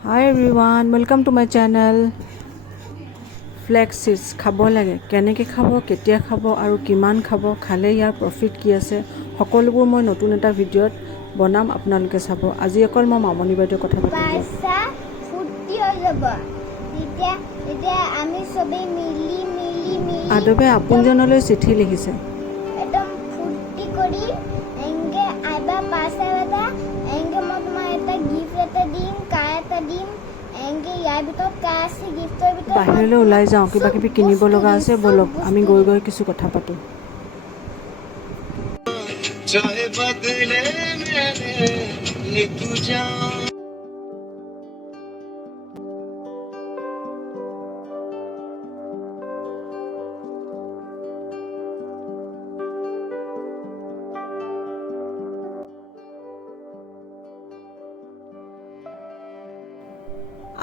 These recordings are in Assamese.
Hi everyone, welcome to my channel. Flax seeds খাব লাগে কেনেকৈ খাব কেতিয়া খাব আৰু কিমান খাব খালে ইয়াৰ প্ৰফিট কি আছে সকলোবোৰ মই নতুন এটা ভিডিঅ'ত বনাম আপোনালোকে চাব আজি অকল মই মামনি বাইদেউৰ কথা পাতিম পাছা ফুটি হৈ যাব তেতিয়া আমি সবে মিলি আদবে আপোনজনলৈ চিঠি লিখিছে একদম ফুটি কৰি এংগে আইবা পাছা এটা এংগে মই তোমাক এটা গিফট এটা দিম কাৰ এটা দিম এংগে ইয়াৰ ভিতৰত কাৰ আছে গিফটৰ ভিতৰত বাহিৰলৈ ওলাই যাওঁ কিবা কিবি কিনিব লগা আছে বলক আমি গৈ গৈ কিছু কথা পাতোঁ चाहे बदले मैंने लिख जाऊं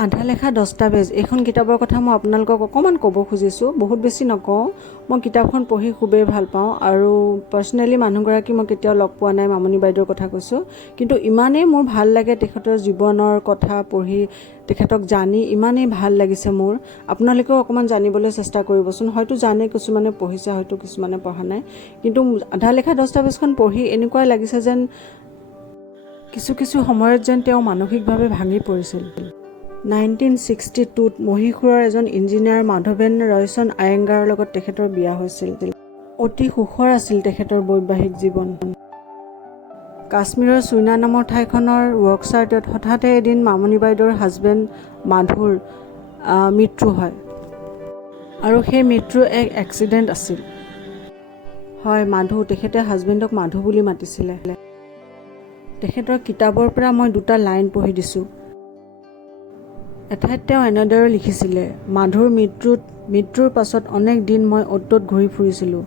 আধা লেখা দস্তাবেজ এইখন কিতাপৰ কথা মই আপোনালোকক অকণমান ক'ব খুজিছোঁ বহুত বেছি নকওঁ মই কিতাপখন পঢ়ি খুবেই ভাল পাওঁ আৰু পাৰ্চনেলি মানুহগৰাকী মই কেতিয়াও লগ পোৱা নাই মামনি বাইদেউৰ কথা কৈছোঁ কিন্তু ইমানেই মোৰ ভাল লাগে তেখেতৰ জীৱনৰ কথা পঢ়ি তেখেতক জানি ইমানেই ভাল লাগিছে মোৰ আপোনালোকেও অকণমান জানিবলৈ চেষ্টা কৰিবচোন হয়তো জানে কিছুমানে পঢ়িছে হয়তো কিছুমানে পঢ়া নাই কিন্তু আধা লেখা দস্তাবেজখন পঢ়ি এনেকুৱা লাগিছে যেন কিছু সময়ত যেন তেওঁ মানসিকভাৱে ভাঙি পৰিছিল 1962ত মহীশূৰৰ এজন ইঞ্জিনিয়াৰ মাধৱেন ৰয়চন আয়েংগাৰৰ লগত তেখেতৰ বিয়া হৈছিল অতি সুখৰ আছিল তেখেতৰ বৈবাহিক জীৱন কাশ্মীৰৰ চুইনা নামৰ ঠাইখনৰ ৱৰ্কছাইটত হঠাতে এদিন মামনি বাইদেউৰ হাজবেণ্ড মাধুৰ মৃত্যু হয় আৰু সেই মৃত্যু এক এক্সিডেণ্ট আছিল হয় মাধু তেখেতে হাজবেণ্ডক মাধু বুলি মাতিছিলে তেখেতৰ কিতাপৰ পৰা মই দুটা লাইন পঢ়ি দিছোঁ এঠাইত তেওঁ এনেদৰে লিখিছিলে মাধুৰ মৃত্যুৰ পাছত অনেক দিন মই অ'ত ঘূৰি ফুৰিছিলোঁ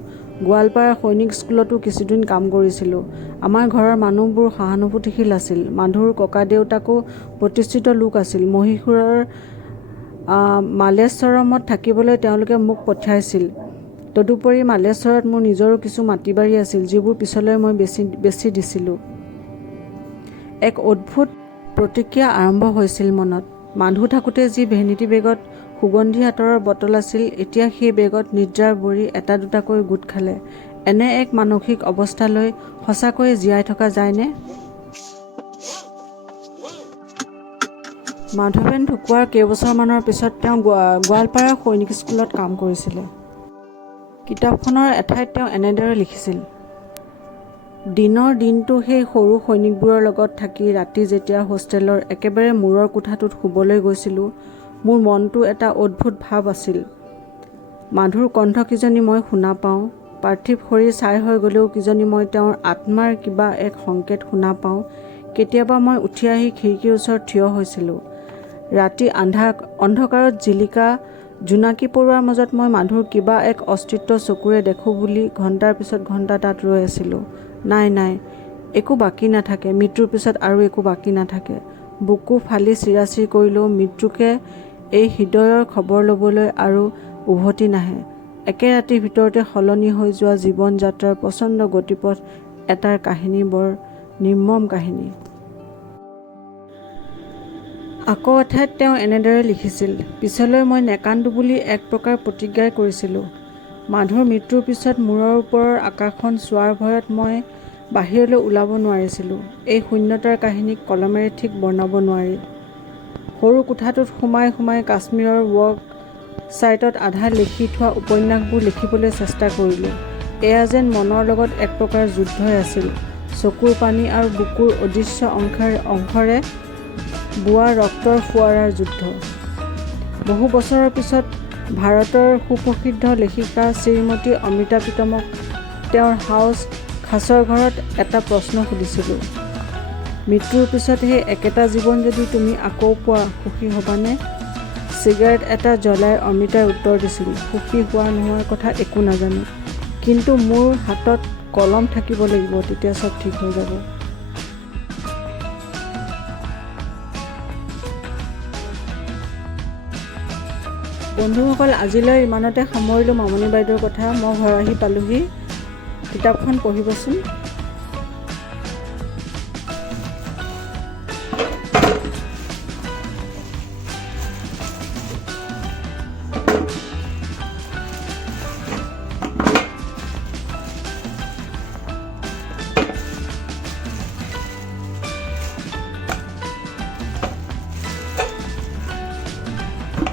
গোৱালপাৰাৰ সৈনিক স্কুলতো কিছুদিন কাম কৰিছিলোঁ আমাৰ ঘৰৰ মানুহবোৰ সহানুভূতিশীল আছিল মাধুৰ ককাদেউতাকো প্ৰতিষ্ঠিত লোক আছিল মহীশূৰৰ মালেশ্বৰমত থাকিবলৈ তেওঁলোকে মোক পঠিয়াইছিল তদুপৰি মালেশ্বৰত মোৰ নিজৰো কিছু মাটি বাৰী আছিল যিবোৰ পিছলৈ মই বেছি দিছিলোঁ এক অদ্ভুত প্ৰতিক্ৰিয়া আৰম্ভ হৈছিল মনত মাধু থাকোঁতে যি ভেনিটি বেগত সুগন্ধি আঁতৰৰ বটল আছিল এতিয়া সেই বেগত নিদ্ৰাৰ বড়ি এটা দুটাকৈ গোট খালে এনে এক মানসিক অৱস্থালৈ সঁচাকৈয়ে জীয়াই থকা যায়নে মাধৱেন ঢুকুৱাৰ কেইবছৰমানৰ পিছত তেওঁ গোৱালপাৰাৰ সৈনিক স্কুলত কাম কৰিছিলে কিতাপখনৰ এঠাইত তেওঁ এনেদৰে লিখিছিল দিনৰ দিনটো সেই সৰু সৈনিকবোৰৰ লগত থাকি ৰাতি যেতিয়া হোষ্টেলৰ একেবাৰে মূৰৰ কোঠাটোত শুবলৈ গৈছিলোঁ মোৰ মনটো এটা অদ্ভুত ভাৱ আছিল মাধুৰ কণ্ঠ কিজনী মই শুনা পাওঁ পাৰ্থিৱ শৰীৰ ছাই হৈ গ'লেও কিজনী মই তেওঁৰ আত্মাৰ কিবা এক সংকেত শুনা পাওঁ কেতিয়াবা মই উঠি আহি খিৰিকীৰ ওচৰত থিয় হৈছিলোঁ ৰাতি অন্ধকাৰত জিলিকা জোনাকী পৰুৱাৰ মাজত মই মাধুৰ কিবা এক অস্তিত্ব চকুৰে দেখোঁ বুলি ঘণ্টাৰ পিছত ঘণ্টা তাত ৰৈ আছিলোঁ নাই একো বাকী নাথাকে মৃত্যুৰ পিছত আৰু একো বাকী নাথাকে বুকু ফালি চিৰাচিৰ কৰিলেও মৃত্যুকে এই হৃদয়ৰ খবৰ ল'বলৈ আৰু উভতি নাহে একে ৰাতিৰ ভিতৰতে সলনি হৈ যোৱা জীৱন যাত্ৰাৰ প্ৰচণ্ড গতিপথ এটাৰ কাহিনী বৰ নিৰ্মম কাহিনী আকৌ এঠাইত তেওঁ এনেদৰে লিখিছিল পিছলৈ মই নেকান্দো বুলি এক প্ৰকাৰ প্ৰতিজ্ঞাই কৰিছিলোঁ মাধুৰ মৃত্যুৰ পিছত মূৰৰ ওপৰৰ আকাশখন চোৱাৰ ভয়ত মই বাহিৰলৈ ওলাব নোৱাৰিছিলোঁ এই শূন্যতাৰ কাহিনীক কলমেৰে ঠিক বৰ্ণাব নোৱাৰি সৰু কোঠাটোত সোমাই কাশ্মীৰৰ ৱৰ্ক ছাইটত আধা লিখি থোৱা উপন্যাসবোৰ লিখিবলৈ চেষ্টা কৰিলোঁ এয়া যেন মনৰ লগত এক প্ৰকাৰ যুদ্ধই আছিল চকুৰ পানী আৰু বুকুৰ অদৃশ্য অংশৰে বোৱা ৰক্তৰ ফোৱাৰাৰ যুদ্ধ বহু বছৰৰ পিছত ভাৰতৰ সুপ্ৰসিদ্ধ লেখিকা শ্ৰীমতী অমৃতা প্ৰীতমক তেওঁৰ হাউচ খাচৰ ঘৰত এটা প্ৰশ্ন সুধিছিলোঁ মৃত্যুৰ পিছত সেই একেটা জীৱন যদি তুমি আকৌ পোৱা সুখী হ'বানে চিগাৰেট এটা জ্বলাই অমৃতাই উত্তৰ দিছিল সুখী হোৱা নোহোৱাৰ কথা একো নাজানো কিন্তু মোৰ হাতত কলম থাকিব লাগিব তেতিয়া চব ঠিক হৈ যাব বন্ধুসকল আজিলৈ ইমানতে সামৰিলোঁ মামনি বাইদেউৰ কথা মই ঘৰ আহি পালোহি কিতাপখন পঢ়িবচোন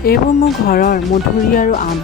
এইবোৰ মোৰ ঘৰৰ মধুৰি আৰু আম।